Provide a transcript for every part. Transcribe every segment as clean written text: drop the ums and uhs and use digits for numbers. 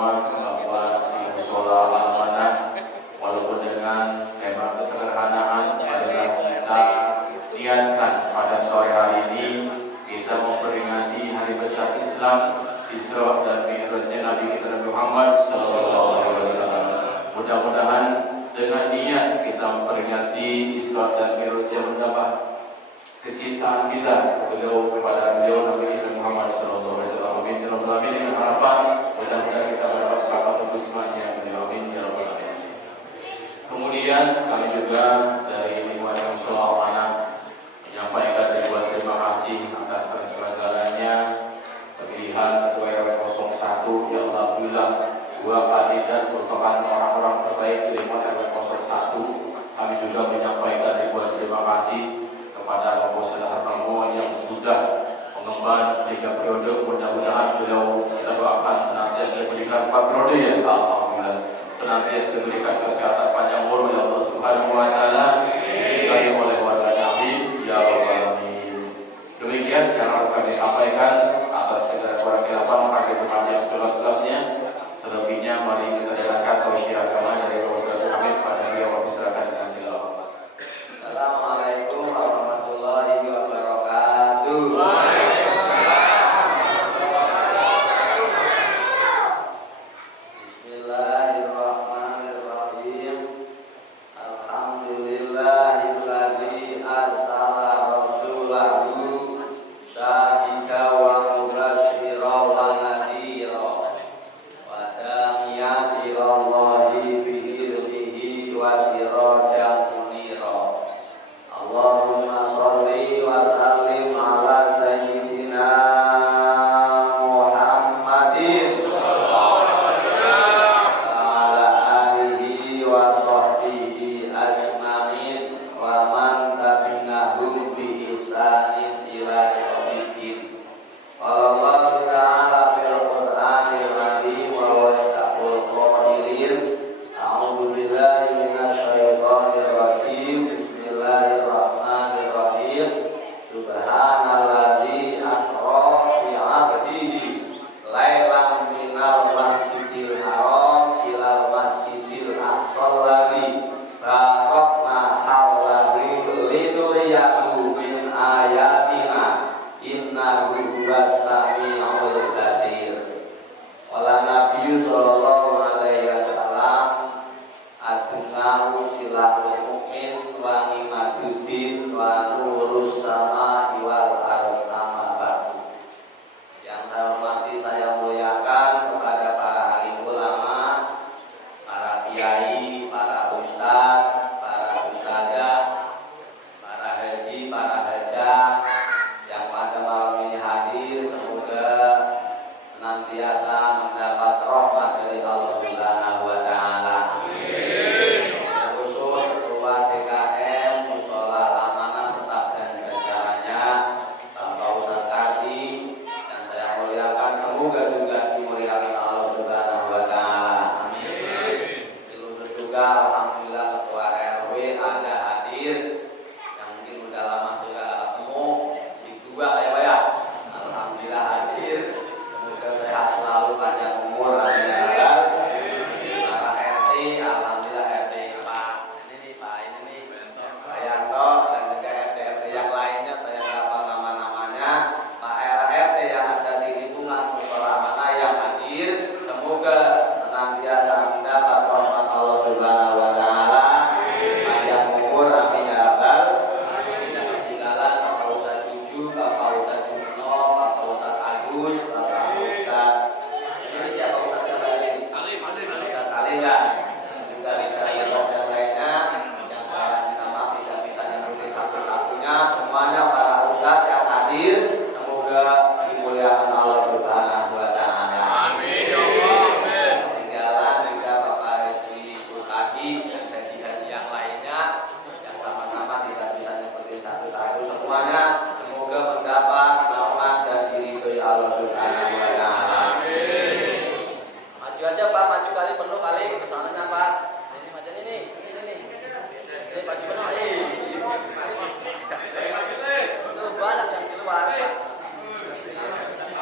semua kemampuan di musola Al-Manah, walaupun dengan tema kesederhanaan adalah kita niatkan pada sore hari ini kita memperingati hari besar Islam, Isra dan Mi'rajnya Nabi kita Muhammad SAW. Mudah-mudahan dengan niat kita memperingati Isra dan Mi'rajnya menambah kecintaan kita kepada beliau Nabi kita Muhammad SAW. Amin ya rabbal alamin. Dengan harapan mudah-mudahan kita mendapat syafaat husnanya. Amin ya rabbal alamin. Kemudian kami juga dari Lingkungan Musola Al-Manah menyampaikan ribuan terima kasih atas kesegalanya pemilihan Ketua RW 01 yang alhamdulillah dua kandidat merupakan orang-orang terbaik di Lingkungan RW 01. Kami juga menyampaikan ribuan terima kasih kepada Bapak Salah Hartono yang sudah mengemban 3 periode. Mudah-mudahan beliau kita doakan senantiasa diberikan 4 periode ya alhamdulillah, senantiasa diberikan kesehatan panjang umur ya Allah Subhanahu wa taala, diberkahi oleh warga Nabi ya rabbal alamin. Demikian yang kami sampaikan atas segala kurang hilafan pakai tempat yang seluas-luasnya. Selebihnya mari kita dengarkan tausiah agama dari Rasul Hamid pada beliau diserahkan dengan sila. Assalamualaikum warahmatullahi wabarakatuh.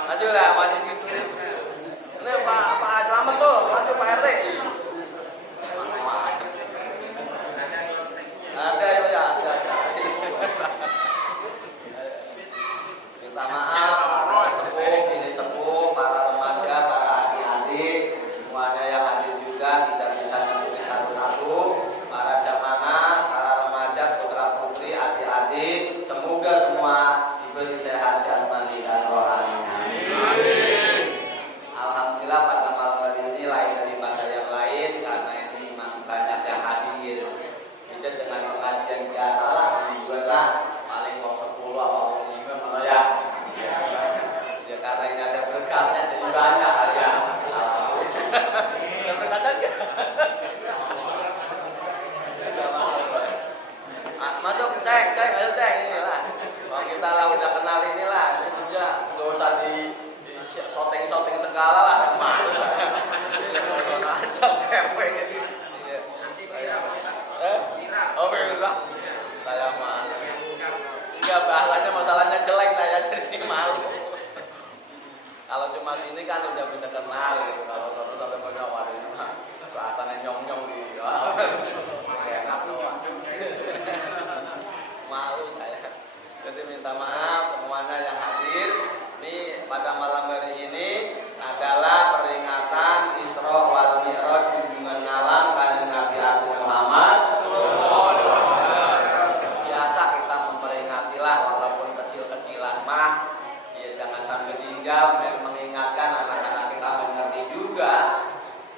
Maju lah, maju gitu. Ini Pak Selamat tuh. Berdekatan nggak? Masuk ceng, ayo ceng inilah. Kalau kita lah udah kenal inilah, ini sudah nggak usah di shooting segala lah, malu saya. Aja kepe. Oh enggak, saya mah. Enggak bahasanya masalahnya jelek saya jadi malu. Kalau cuma sini kan udah bener kenal gitu. Kalau sampai pada waduh ini mah bahasanya nyong gitu. Enak doang. Malu saya. Jadi minta maaf semuanya yang hadir. Ini pada malam hari ini adalah peringatan Isra wal Mi'raj junjungan alam kanjeng Nabi Agung Muhammad. Biasa kita memperingatilah walaupun kecil-kecilan mah. Ya jangan sampai tinggal, mengingatkan anak-anak kita mengerti juga.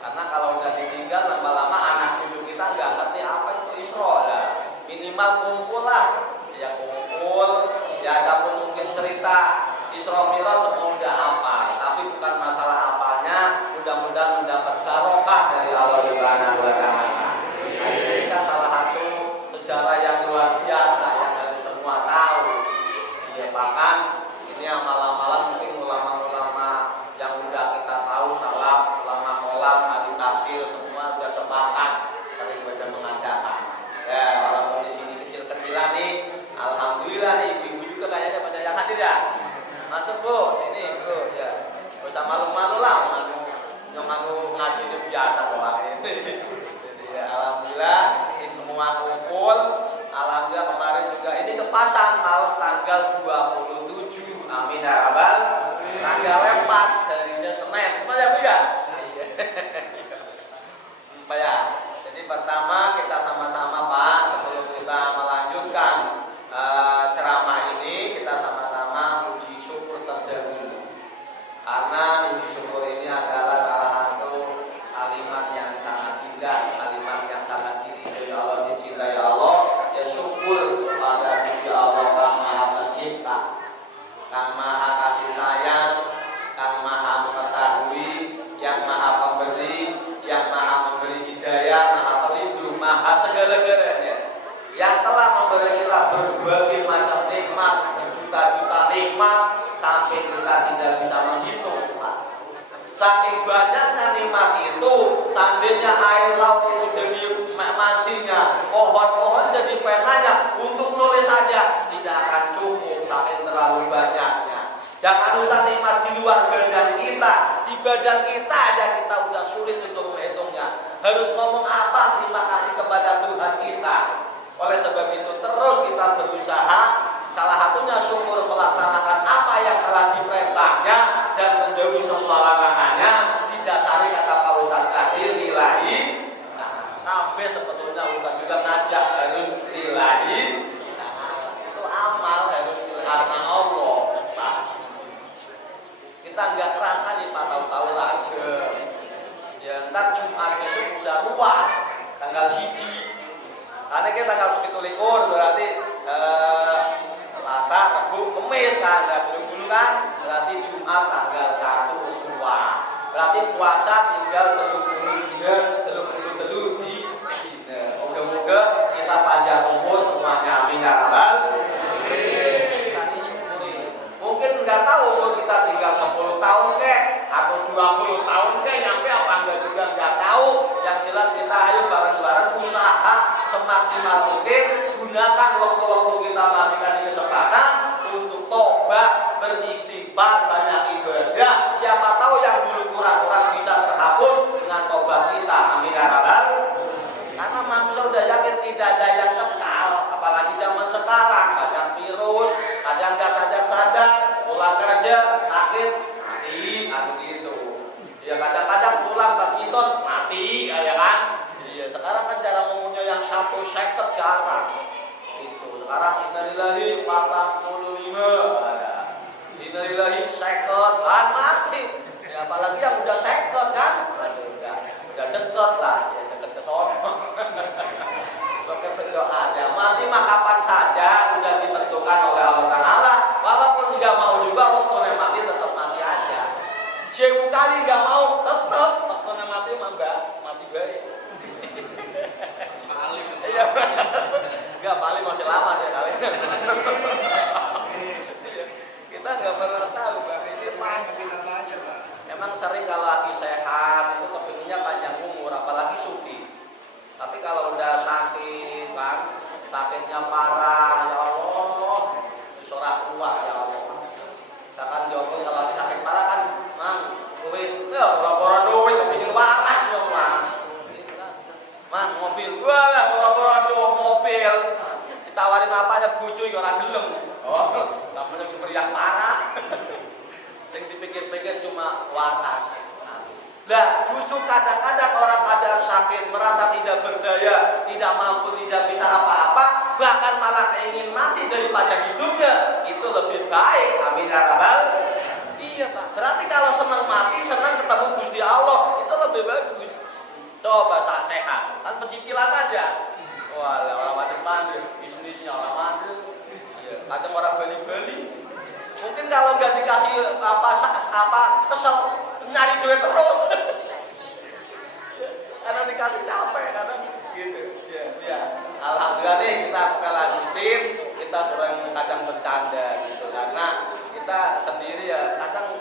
Karena kalau udah ditinggal lama-lama anak cucu kita nggak ngerti apa itu Isra lah. Minimal kumpul lah, ya kumpul, ya ada pun mungkin cerita Isra Mi'raj semua udah apa, tapi bukan masalah apanya, mudah-mudahan mendapat barokah dari Allah Subhanahu wa taala. Ini kan salah satu sejarah yang luar biasa yang harus semua tahu. Ya bahkan ini amalan-amalan mungkin ulama-ulama yang udah kita tahu salaf, ulama kolam, ahli tafsir semua sudah sepakat sering baca mengadakan. Ya walaupun di sini kecil-kecilan nih, alhamdulillah nih ibu-ibu juga kayaknya banyak yang hadir ya. Masuk Bu, sini Bu ya. Bisa malu-malu lah, malu ngaji itu biasa doang ini. Jadi ya alhamdulillah ini semua kumpul. Alhamdulillah kemarin juga ini kepasang malam tanggal 27. Amin ya rabbal. Tanggalnya pas harinya Senin. Supaya Bu ya? Supaya. Jadi pertama kita sama-sama Pak sebelum kita melanjutkan ceramah ini kita sama-sama puji syukur terdahulu. Karena puji syukur ini adalah salah satu kalimat yang sangat indah, kalimat yang sangat diridhoi Allah, dicintai Allah. Ya syukur kepada Gusti Allah Kang Maha Pencipta, Kang Maha Kasih Sayang, Kang Maha Mengetahui, yang Maha Pemberi, yang Maha Memberi Hidayah, Maha Pelindung, Maha segala-galanya, yang telah memberi kita berbagai macam nikmat, berjuta-juta nikmat sampai kita tidak bisa menghitung. Saking banyaknya nikmat itu, seandainya air laut itu jadi mangsinya, pohon-pohon jadi penanya, untuk nulis saja tidak akan cukup sampai terlalu banyaknya. Jangan usah nikmat di luar badan kita, di badan kita aja kita udah sulit untuk menghitungnya. Harus ngomong apa terima kasih kepada Tuhan kita. Oleh sebab itu terus kita berusaha, salah satunya syukur melaksanakan apa yang telah diperintahnya dan menjauhi semua larangannya, didasari kata pautan kadir lillahi. Sampai sebetulnya bukan juga ngajak harus lillahi. Itu amal harus karena Allah. Kita nggak kerasa nih Pak, tahu-tahu aja. Ya ntar Jumat besok udah luas, tanggal 1. Karena kita tanggal 17 berarti Selasa, Rabu, Kamis kan, dulu kan berarti Jumat tanggal 1 tua. Berarti puasa tinggal 33 di sini. Moga-moga kita panjang umur semuanya, amin ya rabbal. Mungkin nggak tahu umur kita tinggal 10 tahun kek atau 20 tahun kek, nyampe apa enggak juga nggak tahu. Yang jelas kita ayo bareng-bareng usaha semaksimal mungkin, gunakan waktu-waktu kita masih kasih kesempatan untuk tobat, beristighfar, banyak ibadah. Siapa tahu yang dulu kurang-kurang bisa terhapus dengan tobat kita, amin ya rabbal. Karena manusia udah yakin tidak ada yang kekal, apalagi zaman sekarang banyak virus, kadang nggak sadar-sadar, pulang kerja sakit mati, gitu. Ya kadang-kadang pulang badminton mati, ya kan? Iya, sekarang kan cara ngomongnya yang 150 jarang. Itu sekarang innalillahi 45, innalillahi 50 kan mati. Ya apalagi yang udah 50 kan, udah deket lah, deket ke sono. Soket berdoa ya mati mah kapan saja udah ditentukan oleh Allah Taala. Walaupun nggak mau juga waktu mati tetap mati aja. Jauh kali nggak mau tetap waktu kadang-kadang orang kadang sakit, merasa tidak berdaya, tidak mampu, tidak bisa apa-apa, bahkan malah ingin mati daripada hidupnya, itu lebih baik. Amin ya rabbal. Iya Pak, berarti kalau senang mati, senang ketemu Gusti Allah, itu lebih bagus. Coba saat sehat, kan pencicilan aja. Wah, orang mandiri, bisnisnya orang mandiri. Iya, kadang orang Bali-Bali. Mungkin kalau nggak dikasih kesel nyari duit terus. Karena dikasih capek, karena gitu. Ya. Alhamdulillah nih kita lanjutin, kita sering kadang bercanda gitu, karena kita sendiri ya kadang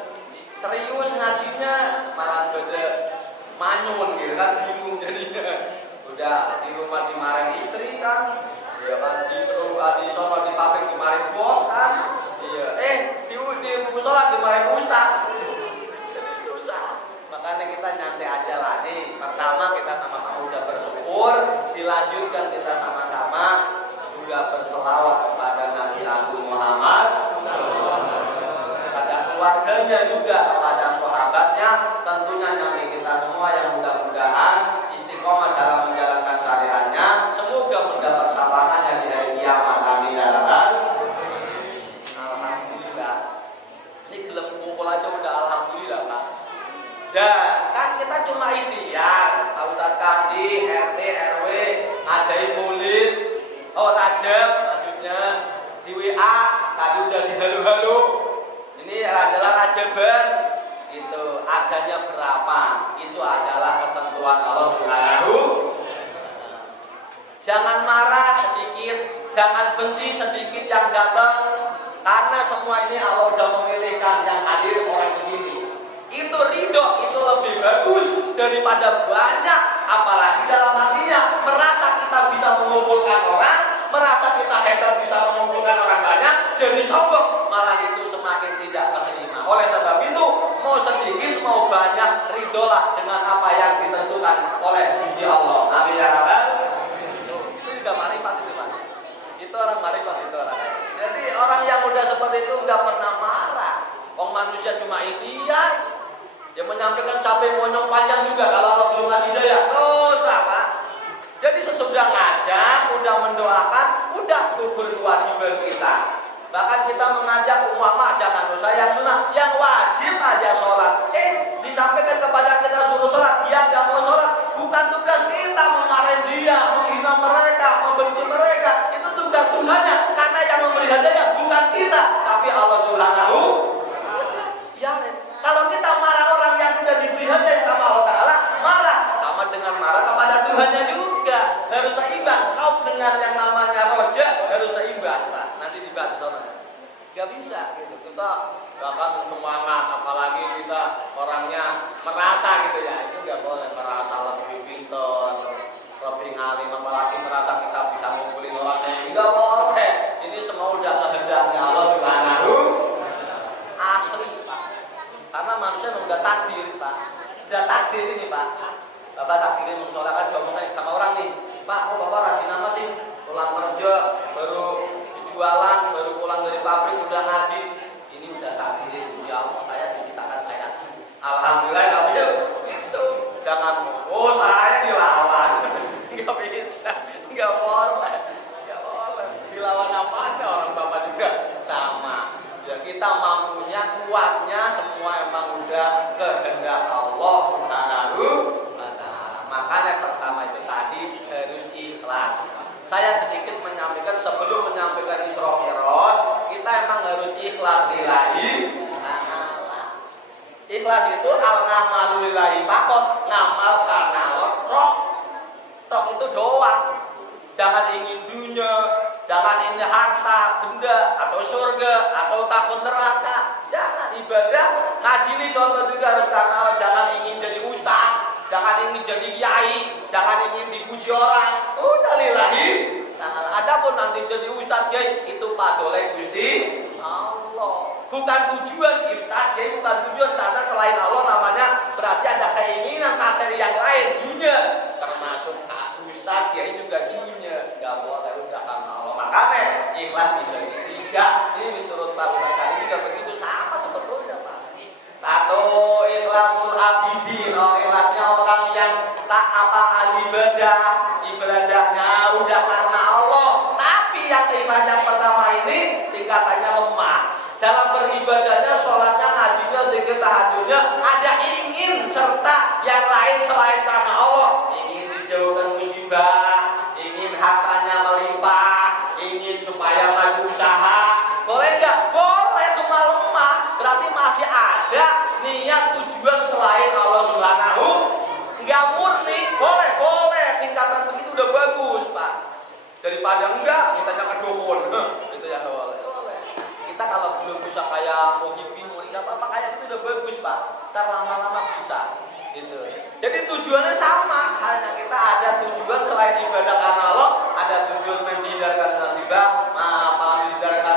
serius ngajinya malah beda manyun gitu kan, bingung jadinya. Udah di rumah dimarahin istri kan, ya kan, di sono di pabrik dimarahin bos kan, iya, di musola dimarahin ustaz, jadi susah. Makanya kita nyantai aja lah nih. Pertama kita sama-sama udah bersyukur, dilanjutkan kita sama-sama juga berselawat kepada Nabi Agung Muhammad, kepada keluarganya juga, kepada sahabatnya, tentunya nyampe kita semua yang mudah-mudahan istiqomah dalam menjalankan syariatnya, semoga mendapat syafaatnya di hari kiamat. Amin ya rabbal. Alhamdulillah. Ini gelem kumpul aja udah alhamdulillah Pak. Dan kan kita cuma ikhtiar, Ustaz Kandi, RT, RW, adain maulid, Rajab maksudnya, di WA tadi udah di halo-halo. Ini adalah Rajaban, itu adanya berapa? Itu adalah ketentuan Allah Subhanahu. Jangan marah sedikit, jangan benci sedikit yang datang, karena semua ini Allah sudah memilihkan yang hadir orang segini. Itu ridho, itu lebih bagus daripada banyak, apalagi dalam hatinya merasa kita bisa mengumpulkan orang, merasa kita hebat bisa mengumpulkan orang banyak, jadi sombong, malah itu semakin tidak terima. Oleh sebab itu, mau sedikit mau banyak, ridholah dengan apa yang ditentukan oleh Gusti Allah. Amin ya rabbal. Itu juga marifat itu Mas. Itu orang marifat itu orang. Jadi orang yang udah seperti itu nggak pernah marah. Orang manusia cuma ikhtiar. Dia menyampaikan sampai monyong panjang juga kalau Allah belum ngasih daya. Terus apa? Jadi sesudah ngajak, udah mendoakan, udah gugur kewajiban kita. Bahkan kita mengajak umat jangan dosa yang sunnah, yang wajib aja sholat. Disampaikan kepada kita suruh sholat, dia nggak mau sholat. Bukan tugas kita memarahin dia, menghina mereka, membenci mereka. Itu tugas Tuhannya. Karena yang memberi hadiah bukan kita, tapi Allah Subhanahu. Biarin. Kalau kita marah orang yang sudah diberi hadiah sama Allah Ta'ala, marah sama dengan marah kepada Tuhannya juga. Harus seimbang. Kau dengan yang namanya roja harus seimbang. Nanti dibantu. Gak bisa gitu. Kita bahkan semangat, apalagi kita orangnya merasa gitu ya. Itu gak boleh merasa lebih pintar, lebih ngalim, apalagi merasa kita bisa ngumpulin orang yang gak boleh. Ini semua udah kehendaknya Allah Subhanahu. Asli Pak. Karena manusia udah takdir Pak. Udah takdir ini Pak. Bapak takdirin mensolahkan diomongin sama orang nih. Pak, kok Bapak rajin apa sih? Pulang kerja, baru jualan, baru pulang dari pabrik udah ngaji. Ini udah takdirin. Ya Allah, saya diciptakan kayak ini. Alhamdulillah tapi itu jangan saya dilawan. Enggak bisa. Enggak boleh. Enggak boleh. Dilawan apa aja orang Bapak juga sama. Ya kita mampunya, kuatnya semua emang udah kehendak Allah Subhanahu wa ta'ala. Makanya pertama itu tadi harus ikhlas. Saya sedikit menyampaikan sebelum menyampaikan Isra Mi'raj, kita emang harus ikhlas lillahi ta'ala. Ikhlas itu al-ngamalu lillahi faqat, ngamal karena Allah. Tok itu doang. Jangan ingin dunia, jangan ingin harta, benda, atau surga, atau takut neraka. Jangan ibadah, ngaji ini contoh juga harus karena Allah. Jangan ingin jadi ustaz, jangan ingin jadi kiai, jangan ingin dipuji orang. Udah lillahi. Nah, adapun nanti jadi ustaz kiai itu padoleh Gusti Allah. Bukan tujuan ustaz kiai, bukan tujuan karena selain Allah namanya berarti ada keinginan materi yang lain, dunia. Termasuk ustaz kiai juga dunia. Gak boleh udah karena Allah. Makanya ikhlas dibagi tiga. Ini menurut Pak Ustaz tadi juga begitu sama sebetulnya Pak. Satu ikhlasul abidin, ikhlasnya orang yang tak apa ibadahnya udah karena Allah, tapi yang iman yang pertama ini tingkatannya lemah. Dalam beribadahnya, sholatnya, ngajinya, zikir, tahajudnya ada ingin serta yang lain selain karena Allah. Ingin dijauhkan musibah, ingin hartanya melimpah, ingin supaya maju usaha. Boleh nggak? Boleh, cuma lemah. Berarti masih ada niat tujuan selain Allah Subhanahu. Nggak murni. Boleh. Tingkatan begitu udah bagus, Pak. Daripada enggak, kita jangan dukun. Itu ya boleh. Kita kalau belum bisa kayak Muhyiddin, nggak apa-apa, kayak itu udah bagus, Pak. Ntar lama-lama bisa. Gitu. Jadi tujuannya sama, hanya kita ada tujuan selain ibadah karena Allah, ada tujuan menghindarkan musibah, menghindarkan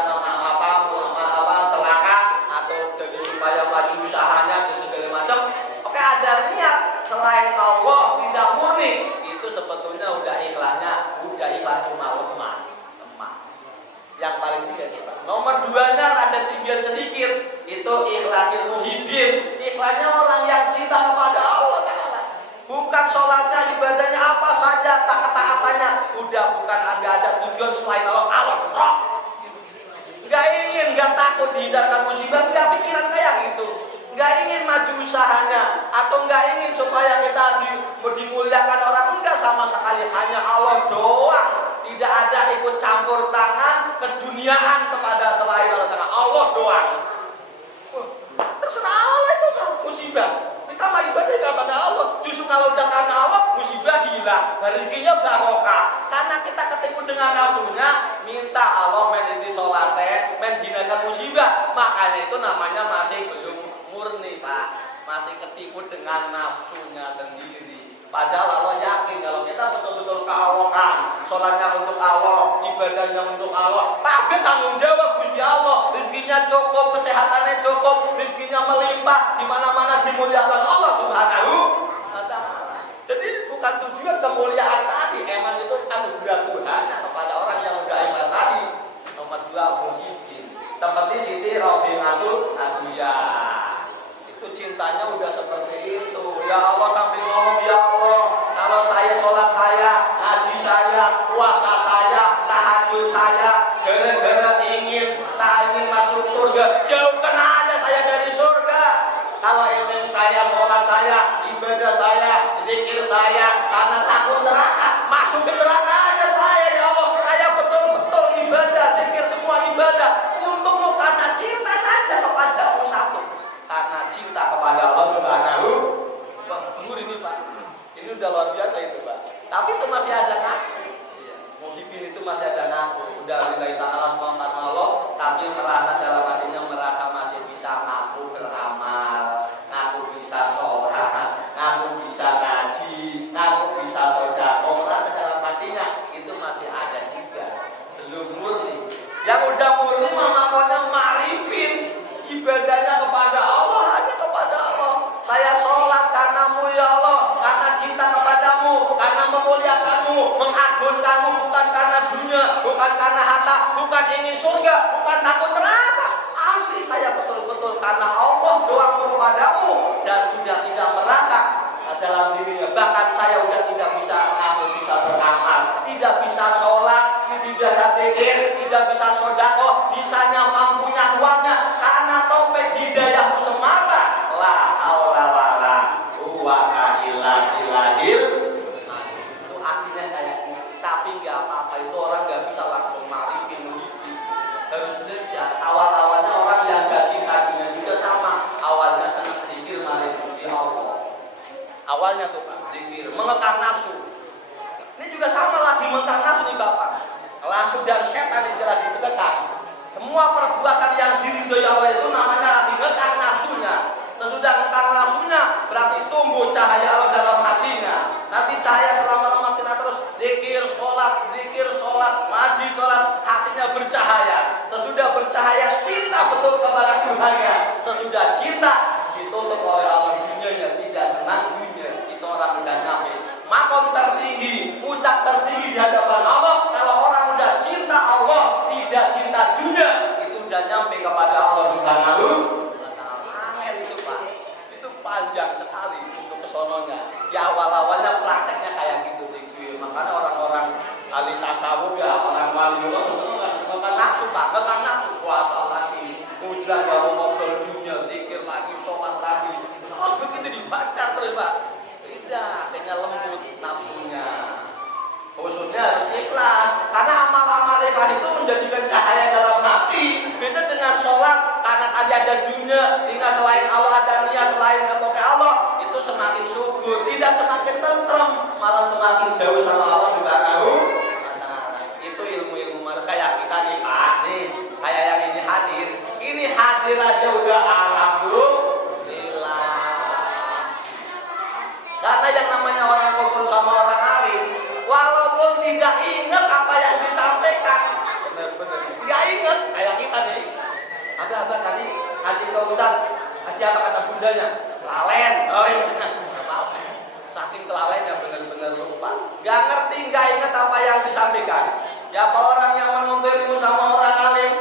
celaka, atau jadi supaya maju usahanya dan segala macam. Oke, ada niat selain Allah tidak murni, itu sebetulnya udah ikhlas cuma lemah. Yang paling tiga nih, Pak. Nomor 2-nya rada tinggian sedikit, itu ikhlasil muhibbin. Ikhlasnya orang yang cinta kepada Allah Ta'ala. Bukan sholatnya, ibadahnya apa saja, ketaatannya udah bukan agak ada tujuan selain Allah roh. Nggak ingin, nggak takut dihindarkan musibah, nggak pikiran kayak gitu. Nggak ingin maju usahanya, atau nggak ingin supaya kita dimuliakan orang, enggak sama sekali, hanya Allah doang. Tidak ada ikut campur tangan keduniaan kepada selain Allah Ta'ala. Allah doang. Terserah Allah itu mau musibah. Kita mau ibadah kepada Allah. Justru kalau udah karena Allah, musibah hilang, rezekinya barokah. Karena kita ketemu dengan nafsunya, minta Allah meniti sholatnya, menghinakan musibah. Makanya itu namanya masih belum murni, Pak. Masih ketipu dengan nafsunya sendiri. Padahal Allah yakin kalau kita betul-betul keawakan, sholatnya untuk Allah, ibadahnya untuk Allah, tapi tanggung jawab Gusti Allah, rezekinya cukup, kesehatannya cukup, rezekinya melimpah, di mana-mana dimuliakan Allah Subhanahu wa Ta'ala. Jadi bukan tujuan kemuliaan tadi, emang itu anugerah Tuhan kepada orang yang udah iman tadi. Nomor 2 muhyiddin, seperti Siti Robiatul Adawiyah. Cintanya udah seperti itu. Ya Allah, sampai ngomong, ya Allah, kalau saya sholat saya, ngaji saya, puasa saya, tahajud saya, gara-gara ingin masuk surga, jauhkan aja saya dari surga. Kalau ingin saya, sholat saya, ibadah saya, zikir saya, karena takut neraka, masuk ke neraka aja saya, ya Allah. Saya betul-betul ibadah, zikir semua ibadah untukmu karena cinta saja kepadamu satu. Karena cinta kepada Allah Subhanahu wa Ta'ala. Ini, Pak. Ini udah luar biasa itu, Pak. Tapi itu masih ada ngaku. Muhyiddin itu masih ada ngaku. Udah lillahi ta'ala semua karena Allah, tapi merasa dalam hatinya masih bisa ngaku beramal, ngaku bisa sholat, ngaku bisa ngaji, ngaku bisa sedekah. Merasa dalam hatinya itu masih ada juga. Belum murni. Yang udah murni makanya marifin. Ibadahnya kepada Allah, hanya kepada Allah. Saya sholat karenamu ya Allah, karena cinta kepadamu, karena memuliakanmu, mengagungkanmu, bukan karena dunia, bukan karena harta, bukan ingin surga, bukan takut neraka. Asli saya betul-betul karena Allah doang kepadamu, dan sudah tidak merasa dalam dirinya. Bahkan saya sudah tidak bisa beramal, tidak bisa sholat, tidak bisa zikir, tidak bisa sedekah, bisanya mampunya uangnya karena taufik hidayahmu semata. La haula wala quwwata illa billahil. Itu artinya kayak gitu. Tapi nggak apa-apa, itu orang nggak bisa langsung marifin muhyiddin. Harus belajar. Awal-awalnya orang yang nggak cinta dengan juga sama. Awalnya senang zikir malah Gusti Allah. Awalnya tuh, Pak, zikir, mengekang nafsu. Ini juga sama lagi mengekang nafsu nih, Bapak. Langsung dan setan itu lagi ditekan. Semua perbuatan yang diridhoi Allah itu namanya lagi ngekang nafsunya. Sesudah ngekang nafsunya, berarti tumbuh cahaya Allah dalam hatinya. Nanti cahaya selama-lama kita terus zikir, sholat, maji, sholat, hatinya bercahaya. Sesudah bercahaya, cinta betul kepada Tuhannya. Sesudah cinta, dituntut oleh Allah dunianya, tidak senang dunia. Itu orang udah nyampe makom tertinggi, puncak tertinggi di hadapan Allah. Kalau orang udah cinta Allah, tidak cinta dunia, itu udah nyampe kepada Allah Subhanahu wa Ta'ala. Itu, Pak. Itu panjang sekali untuk kesononya. Di awal awal-awalnya prakteknya kayak gitu dikir. Makanya orang-orang ahli tasawuf ya, orang waliullah sebenarnya nggak nafsu pak, nggak nafsu puasa lagi, ujian baru ngobrol dunia, zikir lagi, sholat lagi, terus begitu dibaca terus pak, tidak, tinggal lembut nafsunya. Khususnya harus ikhlas, karena amal-amal ikhlas itu menjadikan cahaya dalam hati. Beda dengan sholat, karena tadi ada dunia, ingat selain Allah ada niat selain kepada Allah, itu semakin subur, tidak semakin tentrem, malah semakin jauh sama Allah Subhanahu. Itu ilmu-ilmu mereka yang kita nih Pak, nih kayak yang ini hadir aja udah alhamdulillah. Karena yang namanya orang kumpul sama orang alim, walaupun tidak ingat apa yang disampaikan, benar-benar nggak ingat kayak kita nih. Ada apa tadi ngaji ke Ustaz, ngaji apa kata bundanya? Lalen. Oh iya, nggak apa-apa. Saking kelalaiannya benar-benar lupa, nggak ngerti, nggak ingat apa yang disampaikan. Siapa orang yang menuntut ilmu sama orang alim,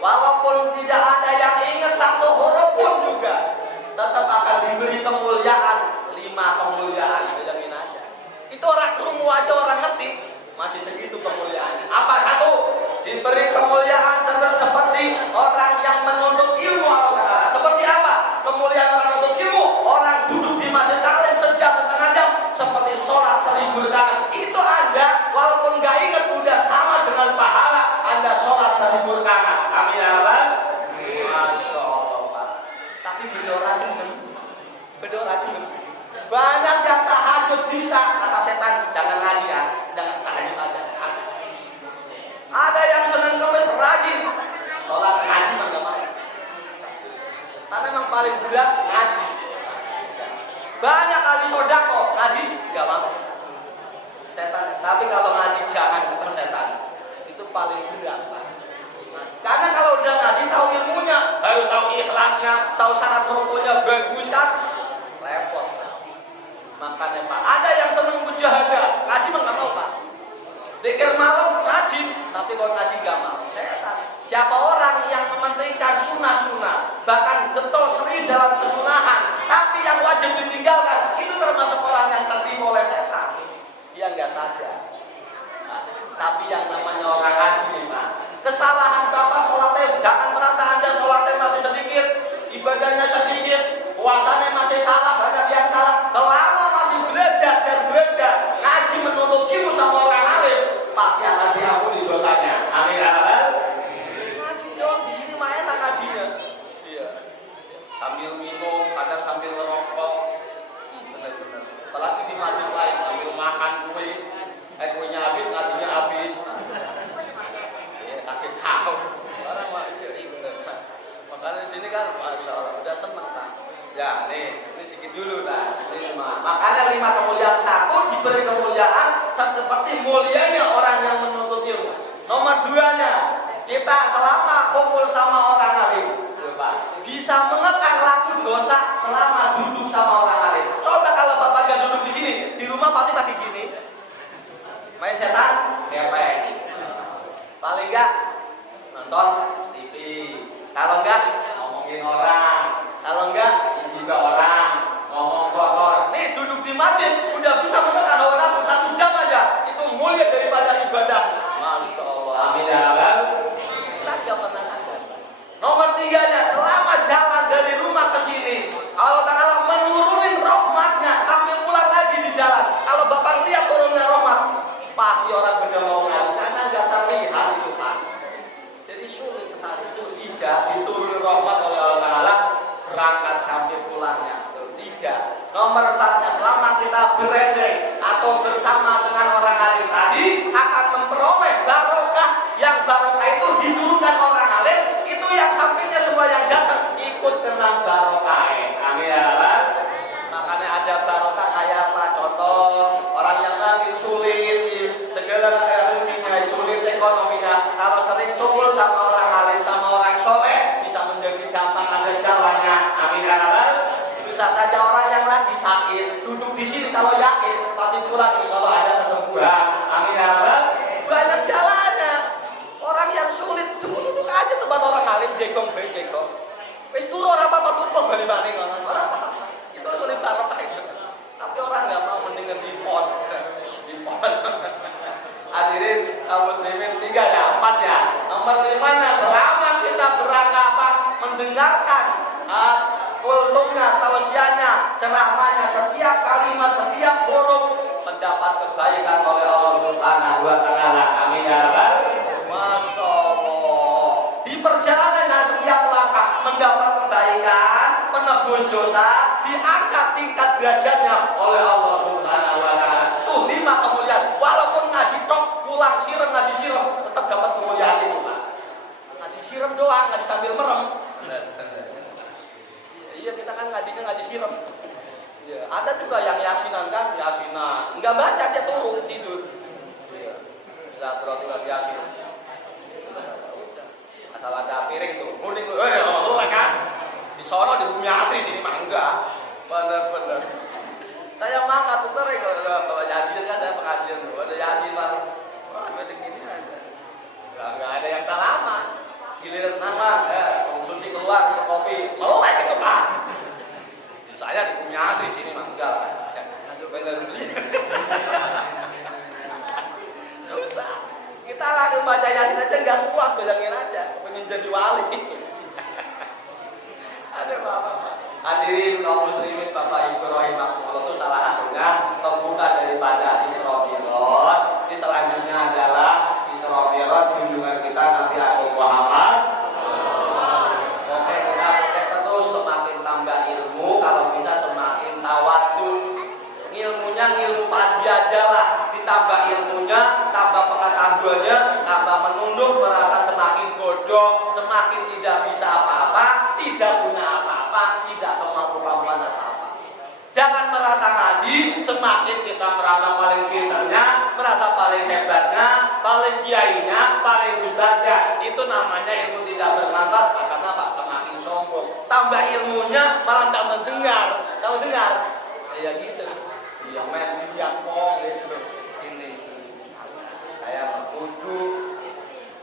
walaupun tidak ada yang ingat satu huruf pun juga, tetap akan diberi kemuliaan. 5 kemuliaan, bayangin aja. Itu orang kerungu aja orang ngerti, masih segitu kemuliaannya. Apa satu? Diberi kemuliaan seperti orang yang menuntut ilmu Allah. Seperti apa? Kemuliaan orang menuntut ilmu, orang duduk di masjid taklim sejam setengah jam, seperti sholat 1000 rakaat. Itu Anda, walaupun nggak ingat, udah sama dengan pahala Anda sholat 1000 rakaat. Amin ya Allah. Masya Allah Pak. Tapi bedoratin. Banyak yang tahajud bisa, kata setan, jangan ngaji ya, jangan tahajud aja. Ada yang senang kemis rajin, sholat ngaji nggak mau. Karena memang paling berat ngaji. Banyak kali sodako ngaji nggak mau. Setan. Tapi kalau ngaji jangan ketemu setan. Itu paling berat Pak. Karena kalau udah ngaji tahu ilmunya, harus tahu ikhlasnya, tahu syarat rukunnya bagus kan, repot. Makanya Pak, ada yang senang mujahadah, ngaji mah nggak mau Pak. Zikir malam ngaji, tapi kalau ngaji nggak mau. Setan. Siapa orang yang mementingkan sunnah-sunnah, bahkan getol sering dalam kesunahan, tapi yang wajib ditinggalkan, itu termasuk orang yang tertipu oleh setan. Dia nggak sadar. Nah, tapi yang namanya orang ngaji nih Pak, kesalahan Bapak sholatnya, jangan merasa Anda sholatnya masih sedikit, ibadahnya sedikit, puasanya masih salah, banyak yang salah. Selama masih belajar dan belajar, ngaji menuntut ilmu sama orang alim, Pak yang nanti ampuni dosanya. Amin ya Allah. Ngaji dong, di sini mah enak ngajinya. Iya. Sambil minum, kadang sambil ngerokok. Benar-benar. Apalagi di masjid lain sambil makan kue, kuenya habis, ngajinya habis. Kasih tahu. Orang mah iya benar. Makanya di sini kan, masya Allah, udah seneng Pak. Ya, ini dikit dulu lah. Ini 5. Makanya 5 kemuliaan. 1 diberi kemuliaan seperti mulianya orang yang menuntut ilmu. Nomor 2-nya, kita selama kumpul sama orang alim, bisa mengekang laku dosa selama duduk sama orang alim. Coba kalau Bapak nggak duduk di sini, di rumah pasti lagi gini, main setan, gepeng. Paling nggak nonton TV. Kalau nggak ngomongin orang. Kalau enggak, juga orang ngomong kotor. Nih duduk di masjid, udah bisa menekan hawa nafsu 1 jam aja. Itu mulia daripada ibadah. Masya Allah. Amin ya Allah. Kita nggak pernah sadar. Nomor 3-nya, selama jalan dari rumah ke sini, Allah Ta'ala menurunin rahmatnya sambil pulang lagi di jalan. Kalau Bapak lihat turunnya rahmat, pasti orang benar mau ngaji karena nggak terlihat itu Pak. Jadi sulit sekali itu tidak diturunin rahmat oleh Allah Ta'ala. Berangkat sampai pulangnya. 3. Nomor 4-nya, selama kita berendeng atau bersama dengan orang alim tadi akan memperoleh barokah. Yang barokah itu diturunkan orang alim, itu yang sampingnya semua yang datang ikut kena barokah. Amin ya Allah. Makanya ada barokah kayak apa? Contoh orang yang lagi sulit, segala rezekinya sulit ekonominya, kalau sering kumpul sama orang alim sama orang soleh bisa menjadi gampang ada jalannya. Amin ya Allah. Bisa saja orang yang lagi sakit duduk di sini kalau yakin pasti pulang insya Allah ada kesembuhan. Amin ya Allah. Banyak jalannya. Orang yang sulit duduk aja tempat orang alim jegong bejegong. Wis turu ora apa-apa tutup bali-bali ngono. Ora apa-apa. Itu sulit barokah itu. Tapi orang nggak mau mending ceramahnya, setiap kalimat, setiap huruf mendapat kebaikan oleh Allah Subhanahu wa taala. Amin ya rabbal alamin. Masya Allah. Di perjalanannya setiap langkah mendapat kebaikan, penebus dosa, diangkat tingkat derajatnya oleh Allah Subhanahu wa taala. Tuh 5 kemuliaan. Walaupun ngaji tok pulang siram, ngaji siram tetap dapat kemuliaan itu, Pak. Ngaji siram doang, ngaji sambil merem. Iya, kita kan ngajinya ngaji siram. Ya, ada juga yang yasinan kan, yasinan. Enggak baca dia turun tidur. Iya. Silaturahmi yasin. Asal ada piring tuh, murning kan. Di sono di bumi asri sini mah enggak. Bener-bener. Saya makan tuh sering kalau yasin kan ada pengajian tuh, ada yasin baru. Wah, macam gini aja. Enggak ada yang salaman. Giliran sama, konsumsi keluar kopi, melek itu Pak. Saya di bumi asri sini mah enggak. Lanjut bener. Susah. Kita lagi baca yasin aja nggak kuat, bayangin aja, pengen jadi wali. Ada Bapak. Hadirin kaum muslimin Bapak Ibu rahimahumullah, itu salah satunya pembuka daripada Isra Mi'raj. Ini selanjutnya adalah Isra Mi'raj junjungan kita Nabi Agung Muhammad. Oke, kita terus semakin tambah ilmu, kalau bisa semakin tawadhu. Ilmunya ilmu padi aja lah, ditambah ilmunya, tambah pengetahuannya, tambah menunduk, merasa semakin bodoh, semakin tidak bisa apa-apa, tidak guna apa-apa, tidak kemampuan apa-apa. Jangan merasa ngaji, semakin kita merasa paling pintarnya, merasa paling hebatnya, paling kiainya, paling ustadznya. Itu namanya ilmu tidak bermanfaat, karena Pak semakin sombong. Tambah ilmunya malah tak mendengar, ya gitu. Ya main dia kong gitu. Ini saya berkudu.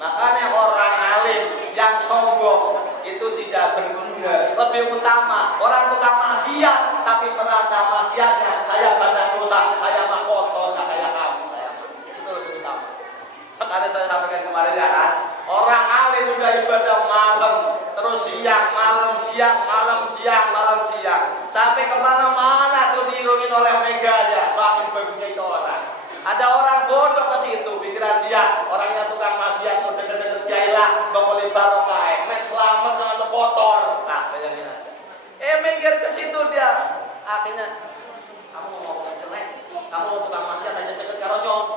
Makanya orang alim yang sombong itu tidak berguna. Lebih utama orang tukang maksiat tapi merasa maksiatnya saya banyak dosa, saya mah kotor, nggak kayak kamu, saya itu lebih utama. Makanya saya sampaikan kemarin ya kan, orang alim udah ibadah malam, terus siang, malam, siang, malam, siang, malam, siang, sampai kemana-mana tuh diirungin oleh meganya, saking bagusnya itu orang. Ada orang bodoh ke situ, pikiran dia, orangnya tukang maksiat, mau deket-deket jailah, bakal barokah, main selamat jangan lo kotor. Nah, bayangin aja. Mikir ke situ dia, akhirnya kamu mau ngomong jelek, kamu mau tukang maksiat aja deket karonyong.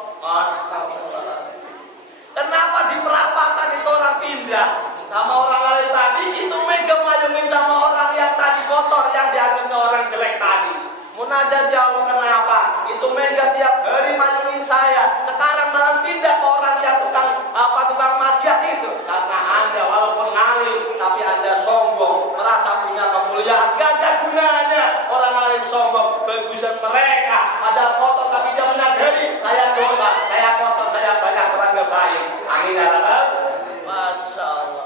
Kenapa di perapatan itu orang pindah sama orang lain tadi, itu mega mayungin sama orang yang tadi kotor, yang dianggapnya orang jelek tadi. Munajat ya Allah, kenapa? Itu mega tiap hari mayungin saya. Sekarang malah pindah ke orang yang tukang maksiat itu. Karena Anda walaupun alim, tapi Anda sombong, merasa punya kemuliaan, gak ada gunanya. Orang alim sombong, bagusan mereka. Ada kotor tapi dia menyadari, saya dosa, saya kotor, saya banyak orang gak baik. Amin ya rabbal alamin. Masya Allah.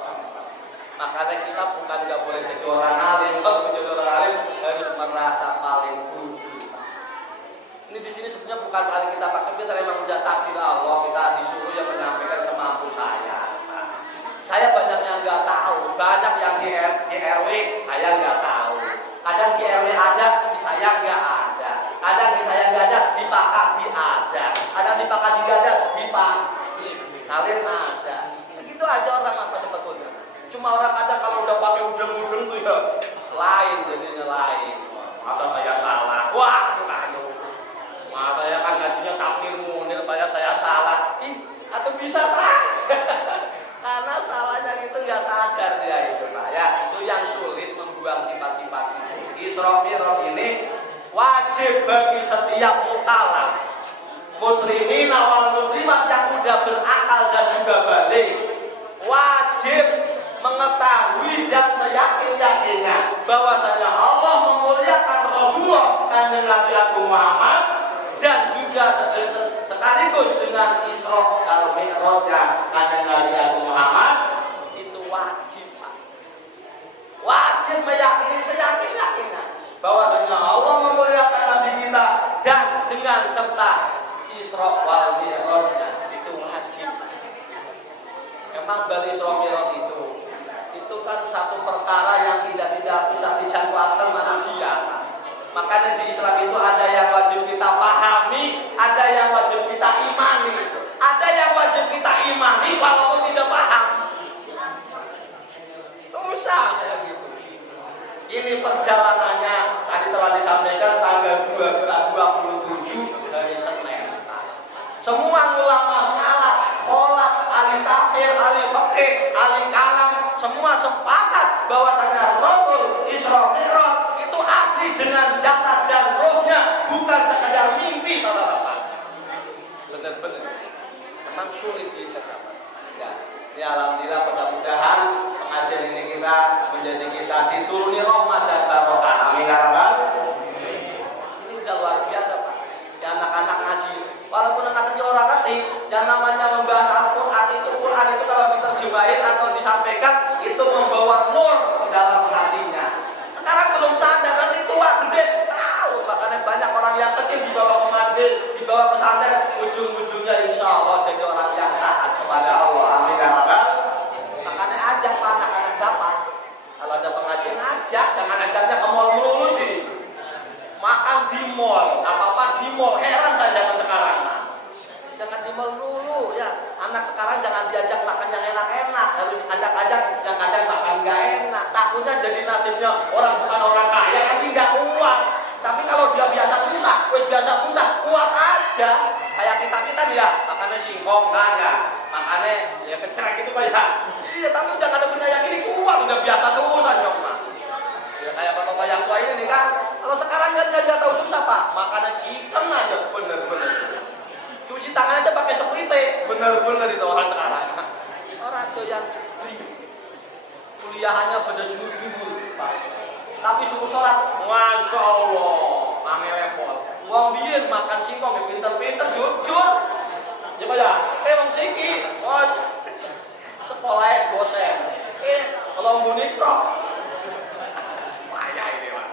Makanya kita bukan gak boleh jadi orang alim, kalau menjadi orang alim harus merasa paling kudu. Ini di sini sebenarnya bukan kali kita pakai, kita memang udah takdir Allah, kita disuruh yang menyampaikan semampu saya. Saya banyak yang nggak tahu, banyak yang di RW saya nggak tahu. Kadang di RW ada, di saya nggak ada. Kadang di saya nggak ada, di Pakati ada. Kadang di Pakati nggak ada, di Salin ada. Begitu aja orang apa sebetulnya. Cuma orang kadang kalau udah pakai udeng-udeng tuh ya lain, jadinya lain. Masa saya salah? Wah, bukan. Masa saya kan ngajinya tafsir Munir, saya salah. Atau bisa saja. Karena salahnya itu nggak sadar dia itu saya. Itu yang sulit membuang sifat-sifat itu. Isra Mi'raj ini wajib bagi setiap mukallaf, muslimin wal muslimat yang udah berakal dan juga balik, wajib mengetahui dan seyakin-yakinnya bahwasanya Allah memuliakan Rasulullah dan Nabi Agung Muhammad, dan juga sekaligus dengan Isra dan Mi'rajnya dan Nabi Agung Muhammad. Itu wajib, Pak. Wajib meyakini seyakin-yakinnya bahwasanya Allah memuliakan Nabi kita, dan dengan serta Isra wal Mi'rajnya itu wajib. Memang bal Isra Mi'raj itu kan satu perkara yang tidak bisa dijangkaukan manusia. Makanya di Islam itu ada yang wajib kita pahami, ada yang wajib kita imani. Ada yang wajib kita imani walaupun tidak paham. Susah kayak gitu. Ini perjalanannya tadi telah disampaikan tanggal 27 dari Senin. Semua ulama salaf, kholaf, ahli tafsir, ahli fikih, ahli kalam, semua sepakat bahwasanya Rasul Isra Mi'raj itu asli dengan jasad dan rohnya, bukan sekadar mimpi, Bapak-bapak. Benar-benar. Memang sulit diceritakan. Ya, ini alhamdulillah mudah-mudahan pengajian ini kita menjadi kita dituruni rahmat dan barokah. Amin ya rabbal. Ini udah luar biasa, Pak. Ya, anak-anak ngaji, walaupun anak kecil orang ngerti, yang namanya membahas Al-Quran itu kalau diterjemahin atau disampaikan itu membawa nur dalam hatinya. Sekarang belum sadar, nanti tua gede tahu. Makanya banyak orang yang kecil dibawa ke masjid, dibawa pesantren, ujung-ujungnya insya Allah jadi orang yang taat kepada Allah. Amin ya rabbal. Makanya ajak anak-anak dapat. Kalau ada pengajian ajak, jangan ajaknya ke mall melulu sih. Makan di mall, apa-apa di mall. Heran saya zaman sekarang. Jangan di mall dulu ya. Anak sekarang jangan diajak makan yang enak-enak, harus ajak-ajak yang kadang makan gak enak. Takutnya jadi nasibnya orang bukan orang kaya kan tidak uang. Tapi kalau dia biasa susah, biasa susah, kuat aja. Kayak kita dia makannya singkong kan ya, makannya ya kecerek itu Pak ya. Iya, tapi udah gak ada benda yang ini kuat, udah biasa susah dong Pak. Ya kayak bapak yang tua ini nih kan. Kalau sekarang kan nggak tahu susah Pak, makannya chicken aja bener-bener. Cuci tangan aja pakai seprite, bener-bener itu orang sekarang. Orang tuh yang kuliahannya pada jujur Pak. Tapi suruh sholat, masya Allah, ame repot. Wong biyen makan singkong, pinter-pinter, jujur. Ya Pak ya, wong siki, sekolahnya dosen. Kalau munikro, payah ini Pak.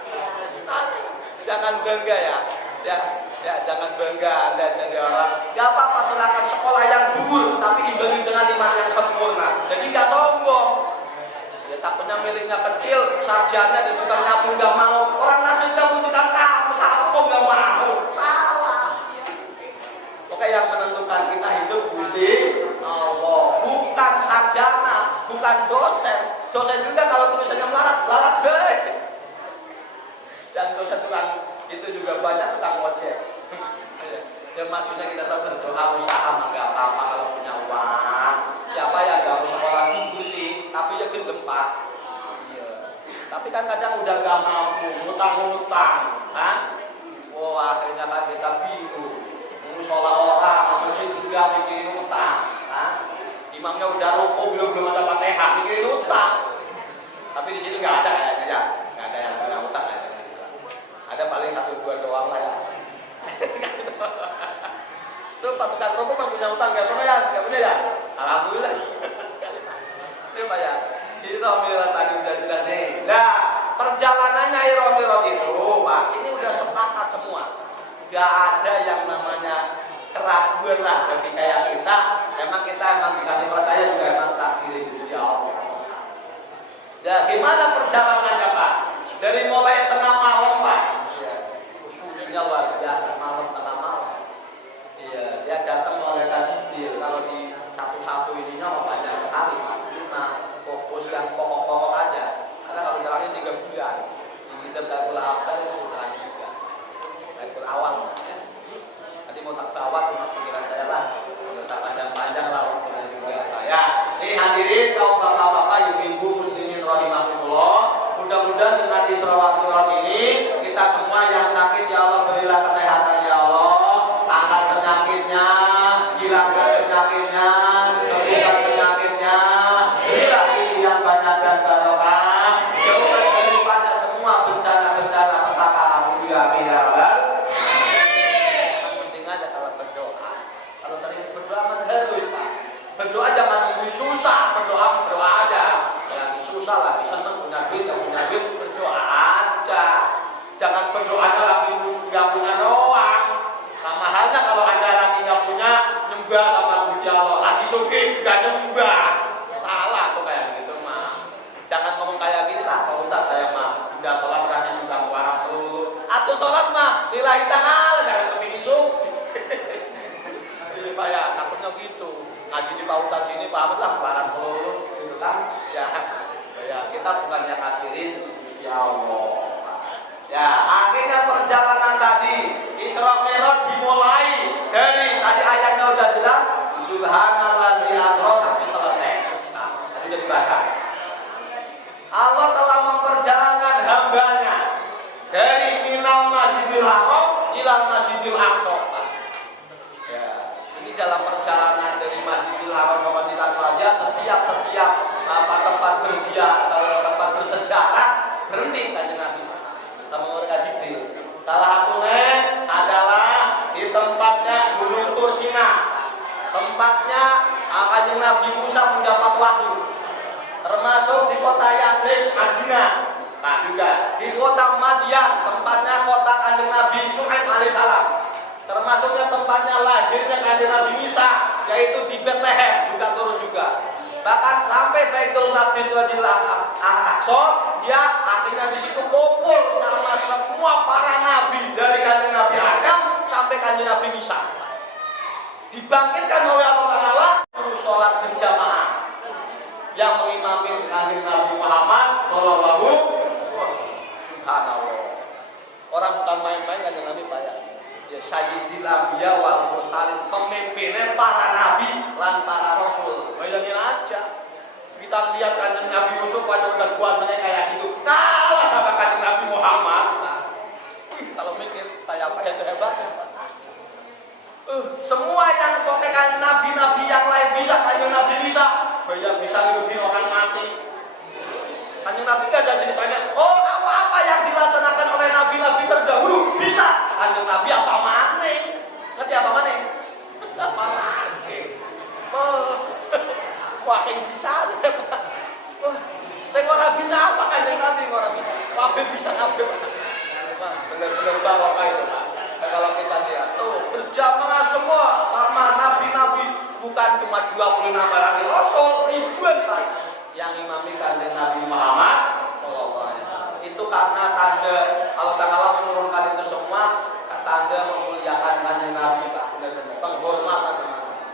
Jangan bangga ya, jangan bangga Anda jadi orang. Gak apa-apa silakan sekolah yang dulu, tapi imbangi dengan iman yang sempurna. Jadi gak sombong. Ya takutnya miliknya kecil, sarjana di tukang nyapu gak mau. Orang nasibnya butuhkan kamu, sapu kok gak mau. Salah. Oke, yang menentukan kita hidup Gusti Allah, bukan sarjana, bukan dosen. Dosen juga kalau tulisannya melarat deh. Dan dosen tukang itu juga banyak tukang ojek. Ya maksudnya kita tetap berdoa, usaha mah gak apa-apa kalau punya uang. Siapa yang gak mau sekolah tinggi sih, tapi ya gendem Pak. Iya. Tapi kan kadang udah gak mampu, ngutang-ngutang, kan? Akhirnya kan kita bingung. Musola orang, masjid juga mikirin utang, kan? Imamnya udah rukuk belum ada Fatihah, mikirin utang. Tapi di sini nggak ada kayaknya ya, nggak ada yang punya utang kayaknya. Ada paling 1-2 doang lah ya. Tuh Pak tukang rokok mah punya utang nggak punya ya? Alhamdulillah. Ini Pak ya, ini Romirat tadi udah jelas nih. Nah, perjalanannya Romirat itu Pak, ini udah sepakat semua. Gak ada yang namanya keraguan lah bagi saya kita. Memang kita dikasih percaya juga emang takdir Gusti Allah. Ya, gimana perjalanannya Pak? Dari mulai tengah malam Pak. Usulnya luar biasa, malam tengah malam. Iya, dia datang oleh Jibril. Kalau di satu-satu ininya banyak sekali. Nah, fokus yang pokok-pokok aja. Karena kalau jalannya 3 bulan, ini kita Darul Afdal itu udah juga. Darul Awam. Ya. Nanti mau tak tawat cuma pikiran saya lah. Kalau tak panjang-panjang lah urusannya juga. Ya, ini hadirin kaum bapak-bapak, ibu-ibu muslimin rahimahullah. Mudah-mudahan dengan Isra wal Mi'raj ini kita semua yang sakit ya Allah berilah kesehatan ya Allah. Angkat penyakitnya, hilangkan penyakitnya, sembuhkan penyakitnya, berilah rezeki yang banyak dan barokah, jauhkan daripada semua bencana-bencana petaka. Alhamdulillah ya rabbal. Penting aja kalau berdoa. Kalau sering berdoa harus Pak. Berdoa jangan susah, berdoa aja. Yang susah lagi seneng punya duit, berdoa aja. Jangan berdoanya lagi nggak punya doang. Sama halnya kalau Anda lagi nggak punya, nyembah sama Gusti Allah. Lagi sugih nggak nyembah. Salah tuh kayak gitu mah. Jangan ngomong kayak gini lah, Pak Ustaz saya mah udah sholat rajin juga warang seluruh. Atau tempatnya Gunung Tursina, tempatnya Kanjeng Nabi Musa mendapat wahyu, termasuk di kota Yasrib, Madinah. Nah juga di kota Madian, tempatnya kota Kanjeng Nabi Syuaib alaihissalam, termasuknya tempatnya lahirnya Kanjeng Nabi Isa, yaitu di Bethlehem juga turun juga. Bahkan sampai Baitul Maqdis Masjidil Aqsa, dia akhirnya di situ kumpul sama semua para nabi dari Kanjeng Nabi Adam sampai Kanjeng Nabi Isa. Dibangkitkan oleh Allah Taala terus sholat berjamaah yang mengimami Kanjeng Nabi Muhammad Shallallahu. Subhanallah. Orang bukan main-main Kanjeng Nabi Pak ya. Ya Sayyidil Anbiya wal Mursalin, pemimpinnya para nabi lan para rasul. Bayangin aja, kita lihat Kanjeng Nabi Yusuf pada udah buatannya kayak gitu, kalah sama Kanjeng Nabi Muhammad. Kalau mikir kayak apa itu hebatnya Pak. Semua yang potekan nabi-nabi yang lain bisa, Kanjeng Nabi bisa. Bayang bisa ngidupin orang mati. Kanjeng Nabi gak ada ceritanya, oh apa-apa yang dilaksanakan oleh nabi-nabi terdahulu bisa. Kanjeng Nabi apa mana? Ngerti apa mana? Apa lagi? Wah, yang bisa deh Pak. Saya ngora bisa apa Kanjeng Nabi ngora bisa? Wabe bisa ngabe Pak. Bener-bener barokah itu Pak. Nah, kalau kita lihat tuh berjamaah semua sama nabi-nabi, bukan cuma 26 lagi rasul, ribuan Pak yang imami Kanjeng Nabi Muhammad sallallahu alaihi wasallam. Itu karena tanda Allah Taala menurunkan itu semua, tanda memuliakan Kanjeng Nabi Pak, benar-benar penghormatan teman-teman.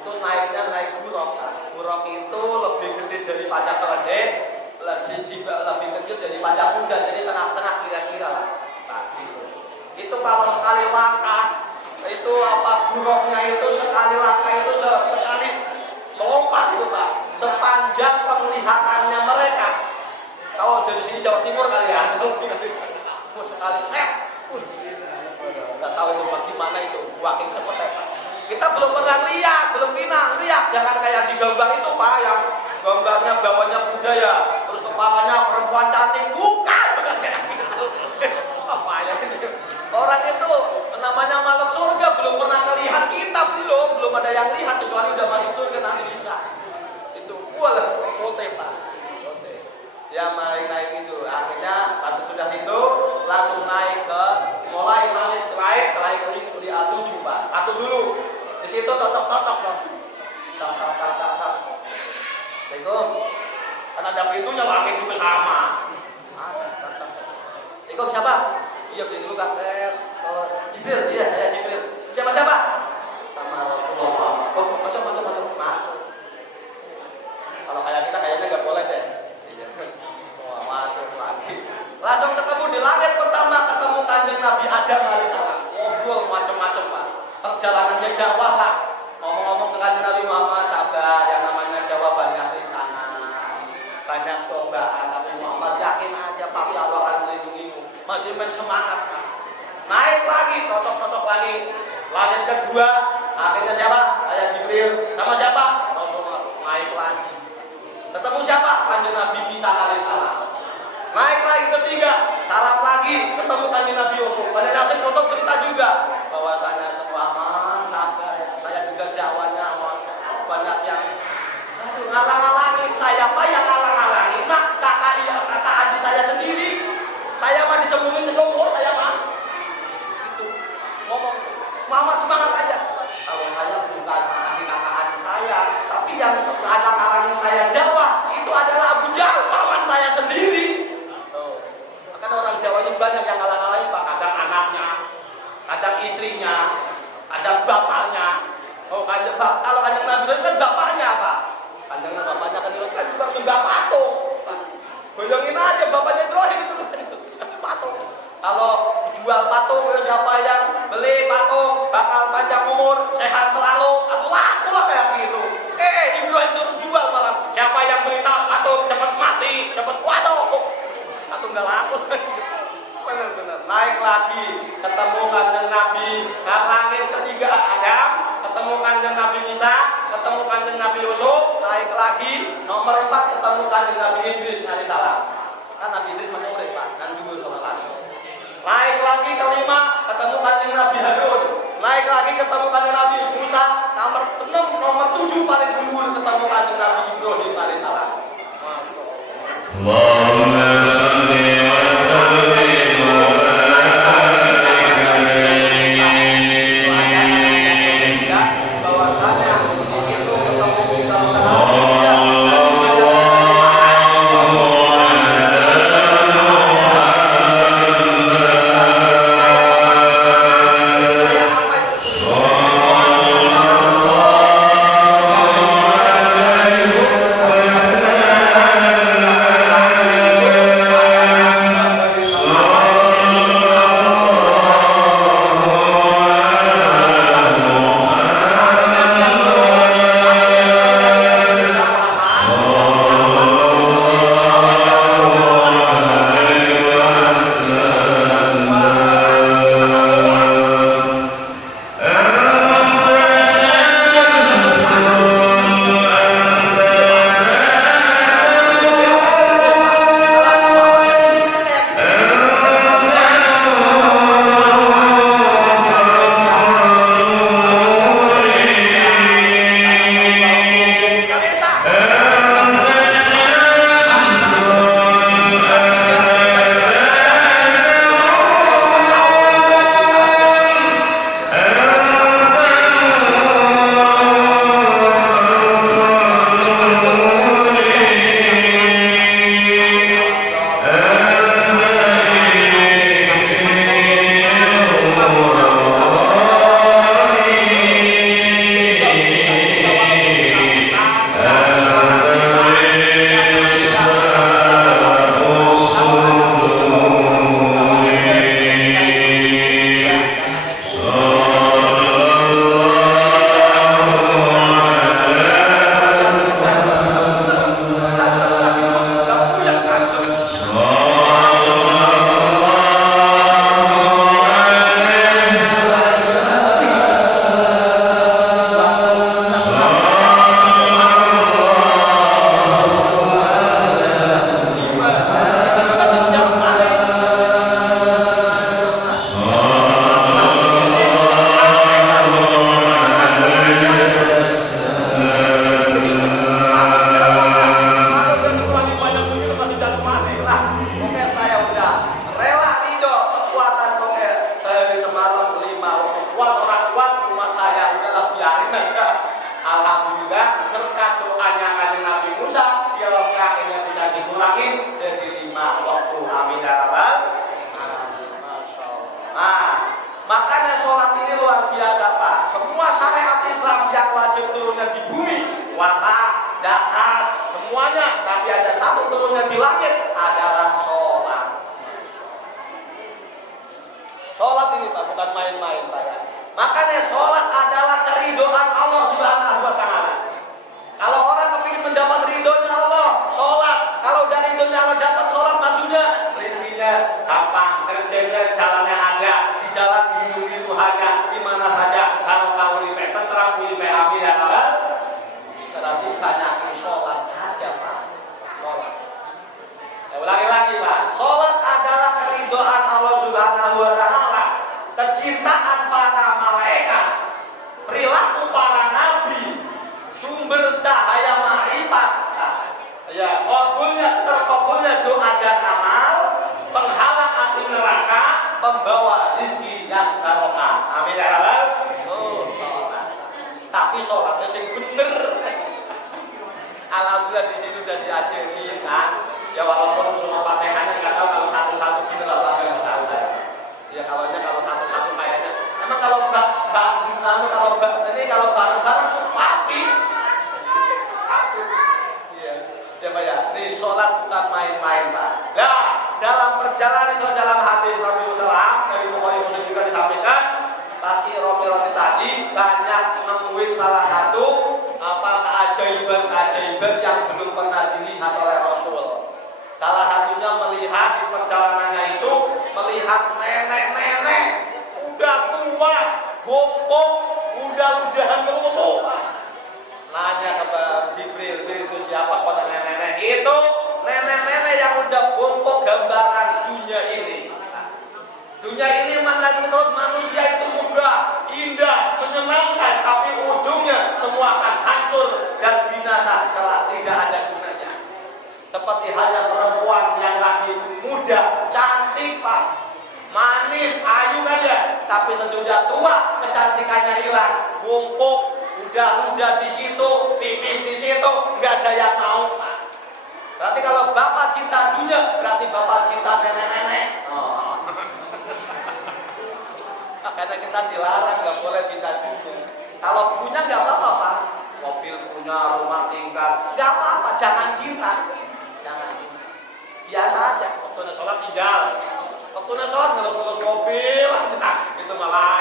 Itu naiknya naik buruk Pak. Buruk itu lebih gede daripada keledai, lebih kecil daripada kuda, jadi tengah-tengah kira-kira lah Pak gitu. Itu kalau sekali langkah itu apa buruknya itu sekali langkah itu sekali melompat itu Pak, sepanjang penglihatannya mereka. Tahu dari sini Jawa Timur kali ya, sekali set, nggak tahu itu bagaimana itu, walking cepet ya Pak. Kita belum pernah lihat, belum pernah lihat, jangan kayak di gambar itu Pak, yang gambarnya bawahnya kuda ya, terus kepalanya perempuan cantik, bukan kayak gitu. Apa ya itu? Orang itu namanya makhluk surga belum pernah melihat, kita belum ada yang lihat kecuali udah masuk surga nanti bisa. Itu boleh pote Pak. Pote. Ya naik itu. Akhirnya pas sudah itu langsung naik ke mulai naik ke di A7 Pak. Atuh dulu. Di situ totok-totok dong. Tak. Assalamualaikum. Kan ada pintunya langit juga sama. Assalamualaikum siapa? Iya beli dulu Kak. Jibril, iya saya Jibril. Siapa? Sama Rasulullah. Oh, masuk. Kalau kayak kita kayaknya nggak boleh deh. Wah, masuk lagi. Langsung ketemu di langit pertama, ketemu Kanjeng Nabi Adam alaihissalam. Ngobrol macam-macam Pak. Perjalanannya dakwah lah. Ngomong-ngomong ke Kanjeng Nabi Muhammad, sabar, yang namanya dakwah banyak rintangan, banyak cobaan. Nabi Muhammad yakin aja pasti Allah akan melindungimu. Makin semangat Pak. Naik lagi, totok lagi. Langit kedua, akhirnya siapa? Saya Jibril. Sama siapa? Rasulullah. Naik lagi. Ketemu siapa? Kanjeng Nabi Isa alaihissalam. Naik lagi ketiga, salam lagi, ketemu Kanjeng Nabi Yusuf. Pada dasar tutup cerita juga bahwasanya selama sampai saya juga dakwanya banyak yang ngalang-ngalangi. Saya apa yang ngalang-ngalangi? Mak, kakak adik saya sendiri. Saya mah dicemplungin ke sumur, saya mah. Itu ngomong, Muhammad semangat aja. Kalau saya bukan adik saya, tapi yang anak-anak yang saya dakwah itu adalah Abu Jahal, paman saya sendiri. Kan orang Jawa ini banyak yang ngalang-ngalangi Pak. Kadang anaknya, kadang istrinya, ada bapaknya. Oh, kalau Kanjeng Nabi kan bapaknya Pak. Kanjeng Nabi bapaknya kan juga nyembah patung. Bayangin aja bapaknya Ibrahim itu patung. Kalau jual patung, siapa yang beli patung bakal panjang umur, sehat selalu, atau laku lah kayak gitu. Ibrahim itu jual malah. Siapa yang beli patung cepat mati, cepat waduh. Atau nggak laku. Benar-benar naik lagi, ketemu Kanjeng Nabi. Langit ketiga Adam, ketemu Kanjeng Nabi Isa, ketemu Kanjeng Nabi Yusuf. Naik lagi nomor 4 ketemu Kanjeng Nabi Idris alaihissalam. Kan Nabi Idris masih urip Pak, kan dulu sama lagi. Naik lagi kelima ketemu Kanjeng Nabi Harun. Naik puasa, zakat, semuanya. Tapi ada satu turunnya di langit adalah sholat. Sholat ini Pak, bukan main-main Pak ya. Makanya sholat adalah keridhaan Allah Subhanahu wa Ta'ala. Kalau orang kepingin mendapat ridhonya Allah, sholat. Kalau dari ridhonya Allah dapat sholat, maksudnya rezekinya gampang, kerjanya jalannya ada, di jalan hidup itu hanya di mana saja. Kalau kamu lipe tenteram, lipe amin ya Allah. Berarti banyakin sholat aja Pak. Sholat. Ya, ulangi lagi Pak. Sholat adalah keridhaan Allah Subhanahu wa Ta'ala, kecintaan para malaikat, perilaku para nabi, sumber cahaya ma'rifat. Ya, terkabulnya doa dan amal, penghalang api neraka, pembawa rezeki yang barokah. Amin ya rabbal. Oh, sholat. Tapi sholatnya sing bener. Alhamdulillah di sini udah diajari kan. Ya walaupun semua Fatihahnya nggak tahu kalau satu-satu bener apa nggak tahu saya. Ya kalau satu-satu kayaknya. Emang kalau kalau bareng-bareng papi. Iya. Ya Pak ya. Nih sholat bukan main-main Pak. Nah, dalam perjalanan itu dalam hadis Nabi Muhammad dari Bukhari Muslim juga disampaikan, Laki Romi tadi banyak nemuin salah satu keajaiban yang belum pernah dilihat oleh Rasul. Salah satunya melihat di perjalanannya itu melihat nenek-nenek udah tua, bongkok, udah ludahan melulu. Nanya ke Jibril, itu siapa kok nenek-nenek? Itu nenek-nenek yang udah bongkok gambaran dunia ini. Dunia ini menurut manusia itu mudah, indah, menyenangkan, tapi ujungnya semua akan hancur dan binasa setelah tidak ada gunanya. Seperti halnya perempuan yang lagi muda, cantik Pak, manis, ayu kan ya, tapi sesudah tua kecantikannya hilang, bongkok, udah di situ, pipis di situ, nggak ada yang mau Pak. Berarti kalau bapak cinta dunia, berarti bapak cinta nenek-nenek. Oh. Karena kita dilarang nggak boleh cinta dunia. Kalau punya nggak apa-apa Pak, mobil punya, rumah tinggal, nggak apa-apa, jangan cinta. Jangan. Biasa aja. Waktu sholat tinggal. Waktu sholat nggak usah mobil, itu malah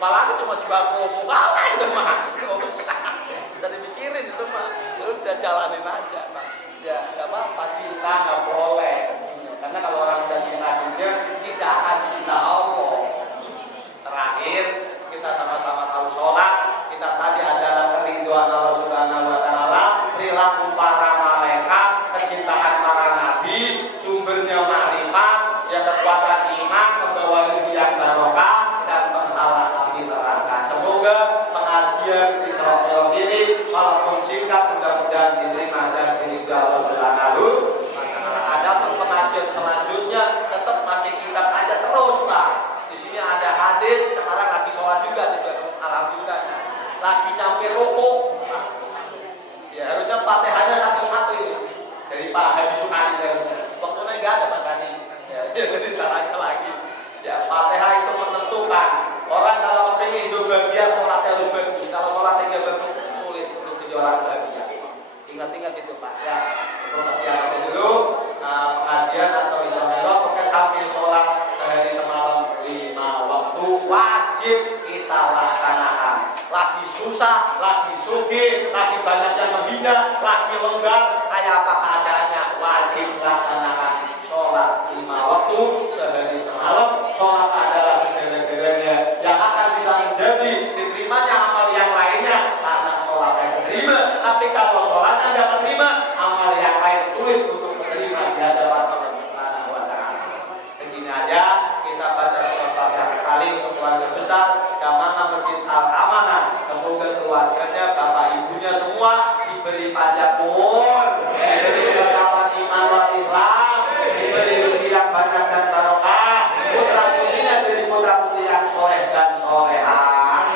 malah itu cuma jual kerupuk, malah itu mah nggak usah. Bisa dipikirin itu mah. Udah jalanin aja Pak. Ya nggak apa-apa, cinta nggak boleh. Karena kalau orang udah cinta dunia, tidak akan cinta Allah. Terakhir kita sama-sama tahu sholat. Kita tadi adalah keridhaan Allah Subhanahu wa Ta'ala, perilaku para malaikat, kecintaan para nabi, sumbernya ma'rifat, yang kekuatan iman, membawa rezeki yang barokah dan penghalang api neraka. Semoga pengajian Isra Mi'raj ini walaupun singkat mudah-mudahan diterima dan diridhoi Allah Subhanahu wa Ta'ala. Adapun pengajian selanjutnya tetap masih kita aja terus Pak. Di sini ada hadis, sekarang lagi sholat juga alhamdulillah. Lagi nyampe rukuk. Ya harusnya Fatihahnya satu-satu itu. Dari Pak Haji Sukani waktunya nggak ada makanya. Ya, jadi caranya lagi. Ya Fatihah itu menentukan. Orang kalau ingin hidup bahagia sholatnya harus bagus. Kalau sholatnya nggak bagus sulit untuk jadi orang bahagia. Ingat-ingat itu Pak. Ya terus sekian dulu pengajian atau Isra Mi'raj pakai sampai sholat sehari semalam 5 waktu wajib kita laksanakan. Lagi susah, lagi sugih, lagi banyak yang menghina, lagi longgar, kayak apa keadaannya wajib laksanakan sholat 5 waktu sehari semalam. Sholat adalah segala-galanya yang akan bisa menjadi diterimanya amal yang lainnya karena sholatnya diterima. Tapi kalau sholatnya tidak diterima, amal yang lain sulit untuk menerima di hadapan Allah Subhanahu wa Ta'ala. Begini aja kita baca surat Fatihah sekali untuk keluarga besar Gamana Masjid Al-Amanah. Semoga keluarganya, bapak ibunya semua diberi panjang umur, diberi kekuatan iman wal Islam, diberi rezeki yang banyak dan barokah, putra putrinya jadi putra putri yang soleh dan solehah.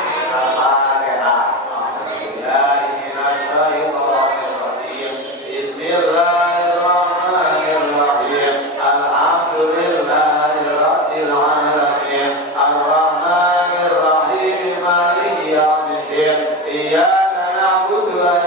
Bismillahirrahmanirrahim. Alhamdulillahirabbil alamin. Ar-Rahmanirrahim. Maliki yaumiddin. Iyyaka na'budu wa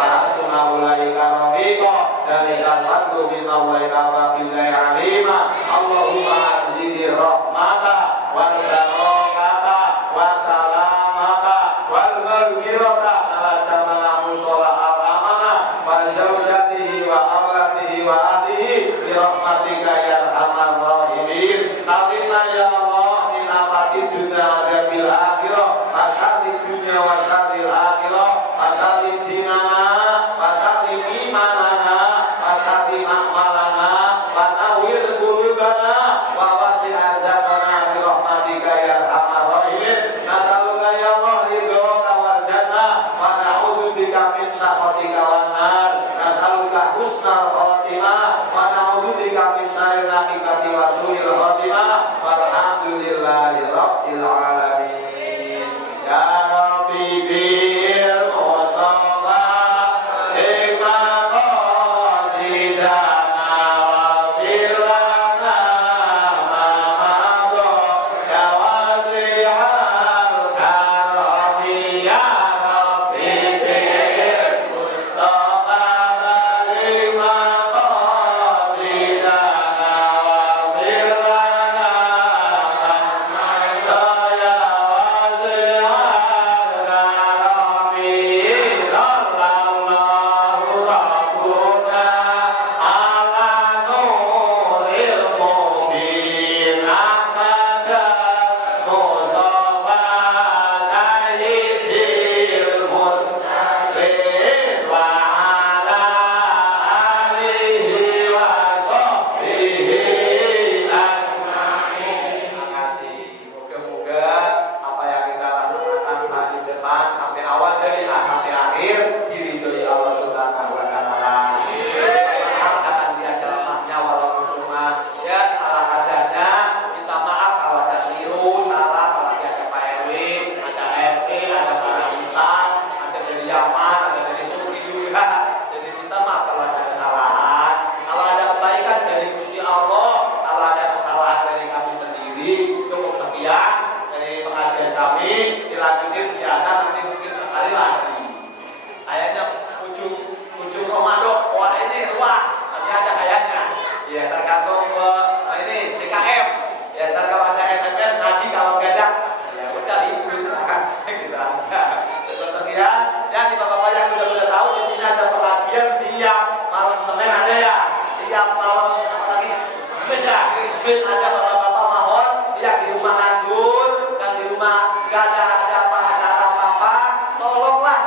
Fahasuna ulaika rafiqa dalikal fadlu minallahi wa billahi alima. Allahumma anzilir rahmata wal barakata wassalamata wal maghfirata ala jama'a mushola al-amana wal zawjatihi wa awladihi wa ahlihi bi rahmatika ya arhamar rahimin. Atina ya Allah min afatid dunya wa bil akhirah asyadid dunya wa syadil akhirah asyadid dinana asyadid imanana asyadid amalana wa nawwir qulubana wa wasi' arzaqana bi rahmatika ya arhamar rahimin. Nasaluka ya Allah ridhoka wal jannah wa na'udzu bika min sakhatika wan nar. Nasaluka husnal khatimah wa na'udzu bika min syarril aqibati wa su'il khatimah. Walhamdulillahi rabbil alamin. Ya Rabbi bil mustafa lima qasidana wa firlana mamado ya wasi'al karami ya Rabbi bil mustafa lima qasidana wa firlana mamado ya wasi'al karami sallallahu rabbuna ala nuril mubin ahmada mustafa sayyidil mursalin wa ala alihi wa sahbihi ajma'in. Terima kasih. Moga-moga apa yang kita laksanakan saat di depan sampai awal dari A sampai akhir diridhoi Allah Subhanahu wa taala. Maaf akan dia ceramahnya walaupun cuma ya salah adanya, minta maaf kalau ada keliru, salah kalau ada Pak RW, ada RT, ada para ustaz, ada dari Yaman, ada dari Turki juga. Jadi minta maaf kalau ada kesalahan. Kalau ada kebaikan dari Gusti Allah, kalau ada kesalahan dari kami sendiri, cukup sekian dari pengajian kami. Dilanjutin biasa nanti mungkin sekali lagi. Kayaknya ujung Ramadan, wah ini ruah masih ada kayaknya. Ya tergantung ini DKM. Ya ntar kalau ada SMS ngaji kalau gadak, ya udah ikut kan gitu aja. Terus sekian, ya di bapak-bapak yang sudah tahu di sini ada pengajian tiap malam Senin ada ya, tiap malam apa lagi? Bisa ada bapak-bapak mahon yang di rumah nganggur dan di rumah gak ada acara apa-apa, tolonglah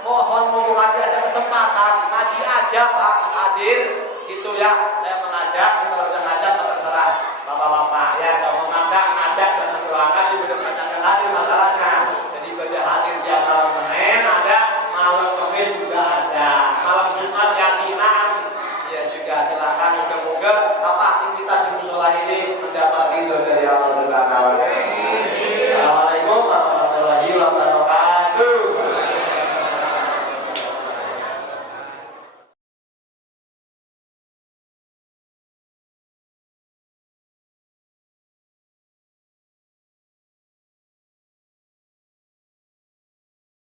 mohon mumpung ada kesempatan ngaji aja Pak hadir itu ya. Saya mengajak, kalau udah ngajak terserah bapak-bapak